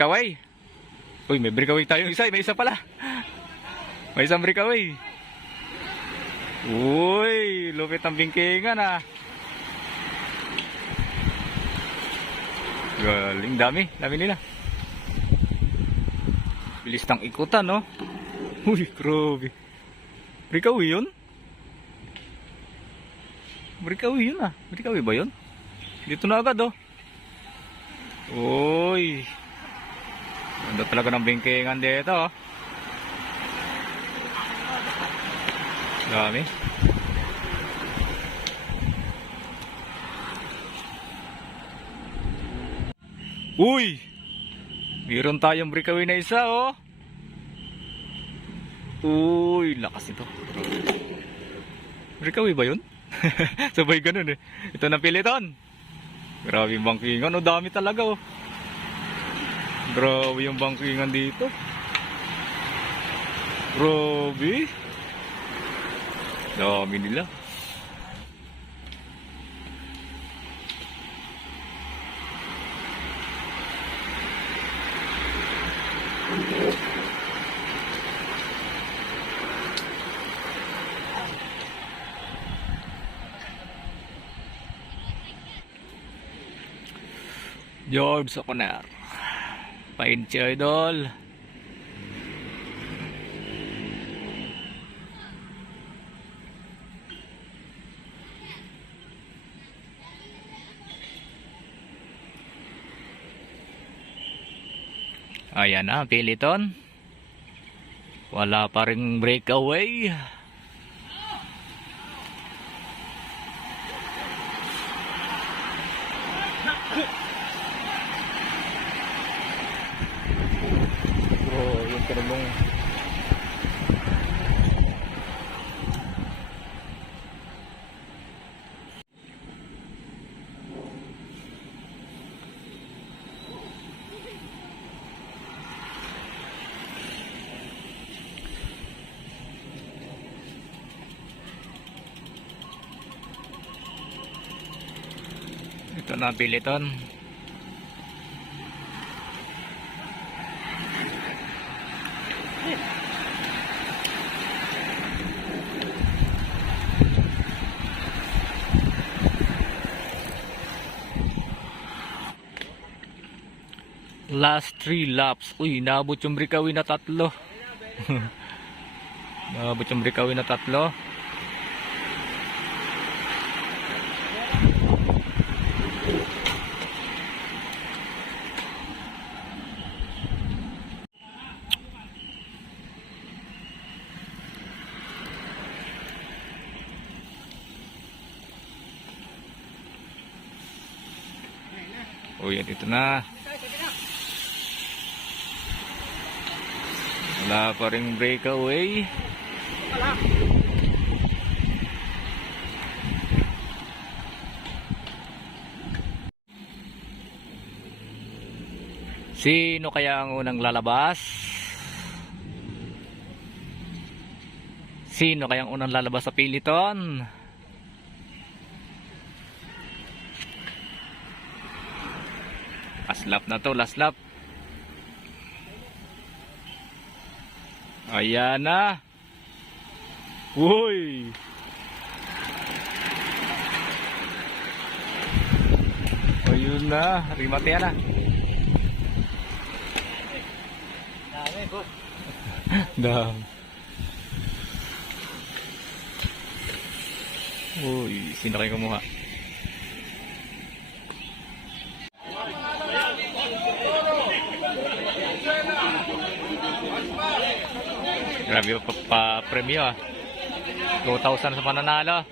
breakaway. Uy, may breakaway tayong isa. May isa pala. May isang breakaway. Uy, lupit ang bingkingan ah. Galing, dami nila. Bilis ng ikutan, no? Uy, grabe. Breakaway yun? Breakaway yun ah. Breakaway ba yun? Dito na agad, oh. Uy. Ganda talaga ng bingkingan dito, oh. Dami. Uy! Meron tayong breakaway na isa, oh. Uy, lakas ito. Breakaway ba yun? Sabay ganun eh. Ito na piliton. Grabe yung bangkingan. Oh, dami talaga, oh. Grabe yung bangkingan dito. Grabe. Dami nila. George Soconer. Pain si Idol. Ayan na, piliton. Wala pa ring breakaway. Oh, yung karabong. Ito na piliton. Last 3 laps. Uy, naabot yung breakaway na 3. Naabot yung breakaway na 3. Uy, ito na. Wala pa ring breakaway. Sino kaya ang unang lalabas? Sino kaya ang unang lalabas sa piliton? Last lap na to, last lap. Ayan na. Uy. Ayun na, rimate na. Dami, boss. Dami. Uy, sino kayo kumuha? Grabe pa premyo ah. 2,000 sa pananalo.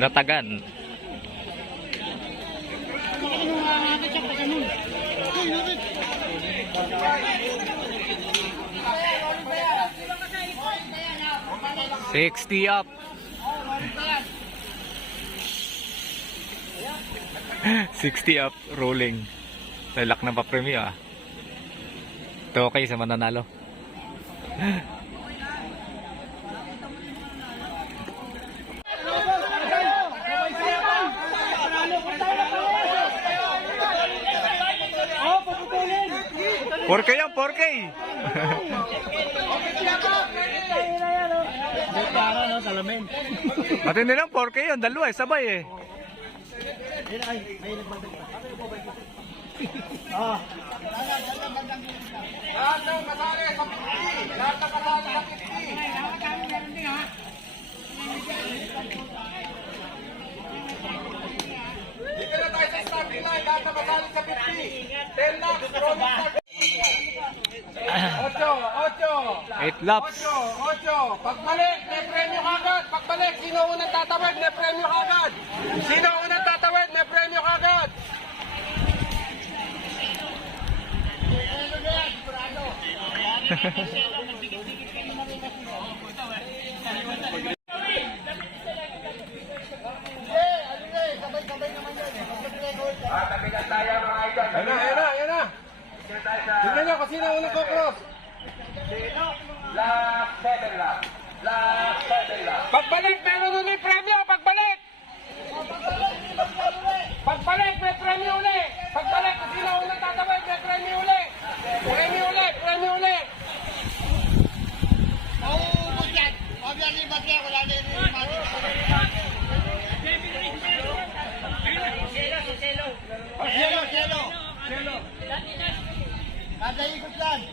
Natagan. $60 up. $60 up rolling. Talak na pa-premyo ah. Ito okay sa mananalo. 4K yan, 4K. Matindi lang, 4K yan. Dalawa eh, sabay eh. Lahat ng kasali sa 50. Lahat ng kasali sa 50. Dito na tayo sa starting line. Lahat ng kasali sa 50. 10 laps. Rolling start. 8 8 laps. 8. Pagbalik, may premyo kagad. Pagbalik, sino unang tatawid, may premyo kagad. Sino unang tatawid, may premyo kagad. Ayan na. Tignan nyo kung sino unang ko-cross. Last 7 lap. Pagbalik, meron ulit premyo. Pagbalik, may premyo ulit. Pagbalik, kung sino unang tatawid, may premyo ulit. Premyo ulit. Kada ikot lang.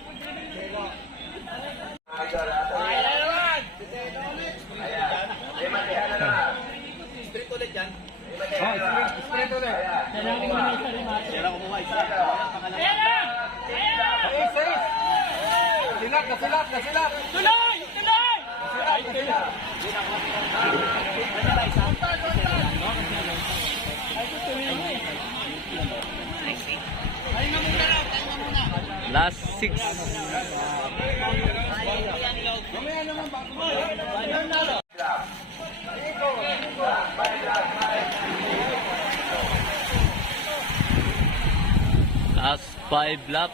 Straight ulit. Nasilat. Tuloy! Last 6. Last 5 laps.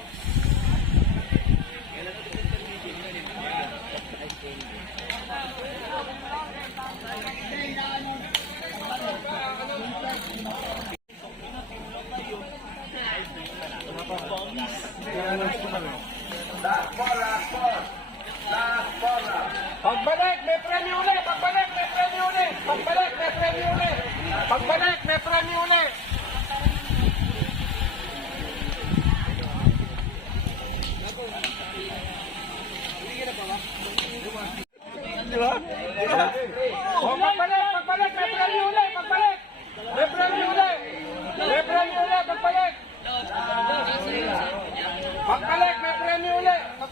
Pagbalik, may premyo ulit. Pagbalik, may premyo ulit. Oh, pagbalik, may premyo ulit. Pagbalik, may premyo ulit. Pagbalik.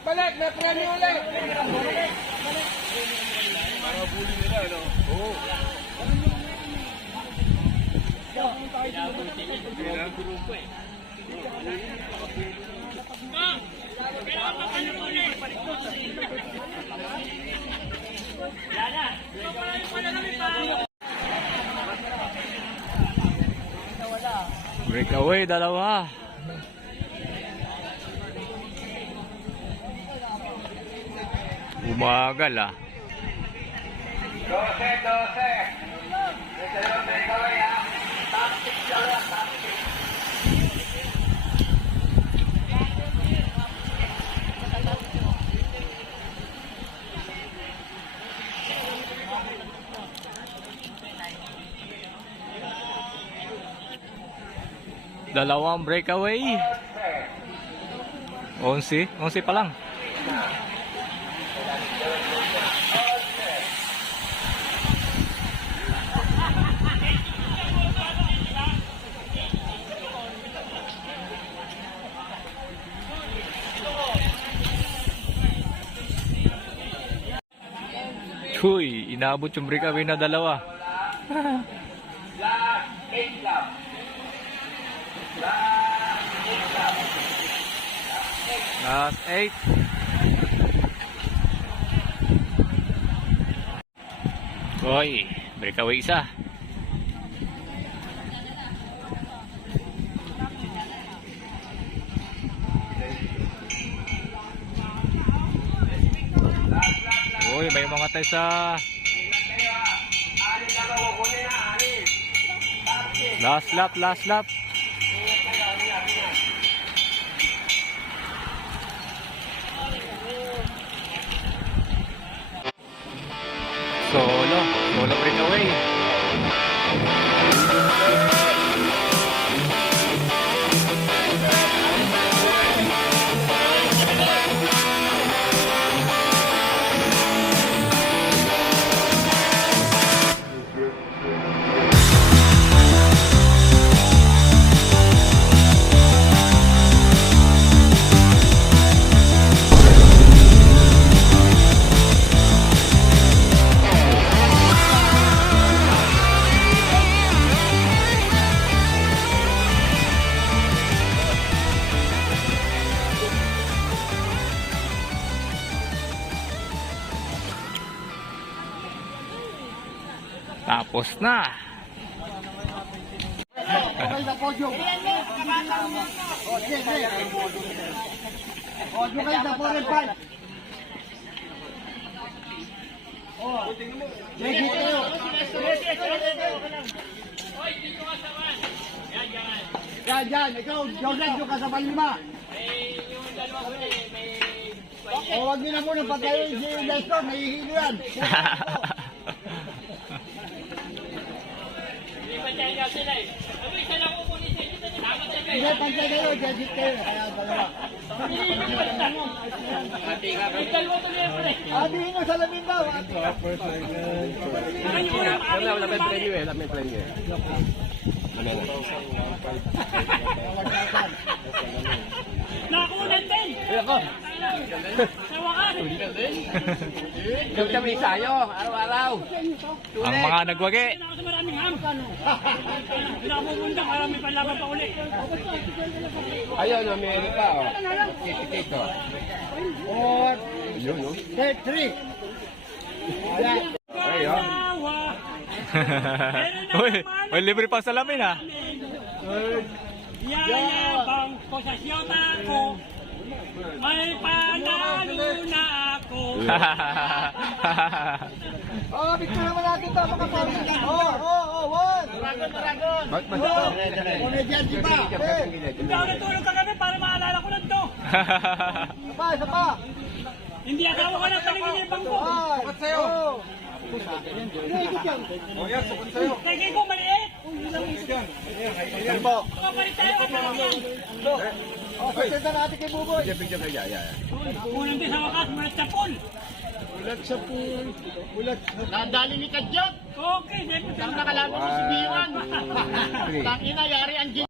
Pagbalik, may premyo ulit. Breakaway, dalawa. Umagal ah. 12. Dalawang breakaway. 11 pa lang. Uy, inabot yung breakaway na dalawa. Last 8 lap. Last 8. Uy, breakaway isa. Uy, may mga tayo sa last lap. Tapos na. Okay sa podium. O, sige, sige. O, doon kayo sa 4 and 5. O, legit kayo. Yan. Ikaw, Jordan, doon ka sa palima. O, wag nyo na muna pagkain si Lester, may hihilo yan. Hindi, pantay kayo, legit kayo. Kaya dalawa. Abihin nyo sa lamin daw. Wala may premyo eh. Wala may premyo eh. Nakunan din! Sa wakas! Doon kami sayo, araw-araw. Ang mga nagwagi. Hindi na ako sa maraming ham. Hindi na ako pupunta para may panlaban pa uli. Ayun, may pa oh. Titikit oh. 4, Yun oh. 3. Wala. Ayun. Uy, libre pa sa lamin ha. Yayabang ko sa siyota ko. May panalo na ako. Oh, picture naman natin to, mga pawin yan. One. Dragon. Kung may jersey pa. Hindi ako natulog kagabi para maalala ko lang to. Isa pa. Hindi ako ka ng panaginipang ko. Sukat sa'yo. Tingin ko maliit. Kapalit tayo ka pa lang. Oh, presenta natin kay Buboy. Unang din sa wakas, mulat sa pool. Nadali ni Kadyot. Okay, siyempre. Ang nakalaban mo si Biwan. Tangina, yari ang G.